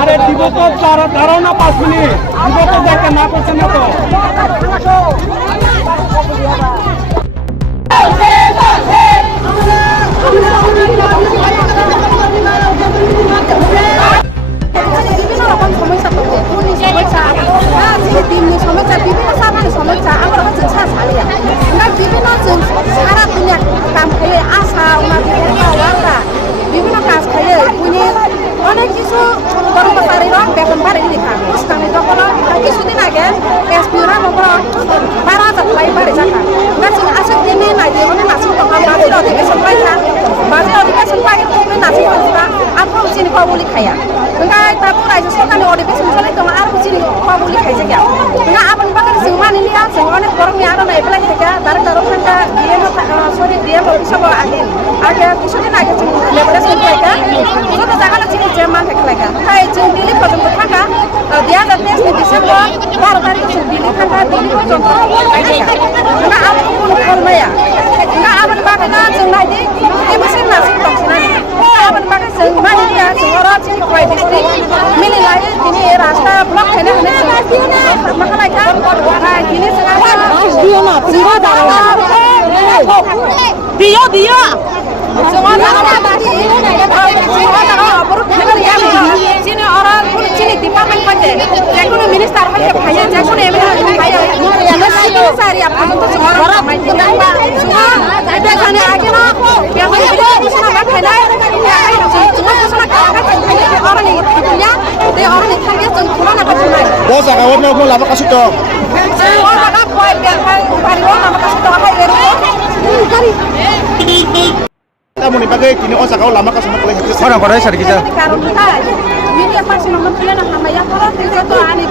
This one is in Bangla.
আরে দিব তো দাঁড়াও না 5 মিনিট দিব তো দেখে না করছে না তো অনেক কিছু কর্মচারী বেতন বাড়ি লেখা কিছুদিন আগে এসপিরা 12,000 বাড়ি যাকা গাছের আসে দিনে নাই দিয়ে অনেক নাচি বাজের অধিবেশন পাইছা বাজের অধিবেশন পাই তুমি নাচি পাইছা আর চিনি পাবলি খাইয়া ओंखाय ताबो रायजो सरकारनि अधिवेशन जानाय दं आरो चिनि पाबुलि खायसे गैया ना आबाद बागान जों मानिलिया जों अनेक गरमनि आर'नाइ एप्लाइ थाया दारेक्टर थांगा डिएम सरि डिएम अफिसाव आगे কিছুদিন आगे जों लेबरेसन खायगा जत जागाना चिनि जे मान थाखायगा ओंखाय जों दिल्ली पर्यन्त थांगा 2023 डिसेम्बर 12 तारिख जों दिल्ली थांगा दिल्ली पर्यन्त खायगा ना आबाद कोनो खलमाया ना आबाद बागाना जों नायदि एबोसे नासिक दंसनानि आबाद बागान जों मानिलिया जों अरा चिनि खय डिस्ट्रिक्ट मिलि लायो दिनै रास्ता ब्लक खायना होनो मा खालायखा दिनै जों दियो ना दियो दारा दियो जोंहा दारा चिनि अरा चिनि डिपार्टमेंट पाते जेकुनु मिनिस्टार पाते फाया जेकुनु एमएलए फाया यानो सारी आपन तो जोरा माइदिना जोंहा देखाने आगे ना बेवहाय घोषणा मा फायनाय जोंहा घोषणा खालामनाय अरा नि थांया दे अरा नि थांया जों खुलाना बाथनाय बो जागाव न लामा कासु दं जों अरा खय बेवहाय बारियाव लामा कासु दं गारि तामुनि बागै दिनै अ जागाव लामा कासु मखलाय हेतु खरा खरा सारखिजा कारण मिडिया पार्सन नम्बर प्लेन हामाया खरा तेजो तो आनि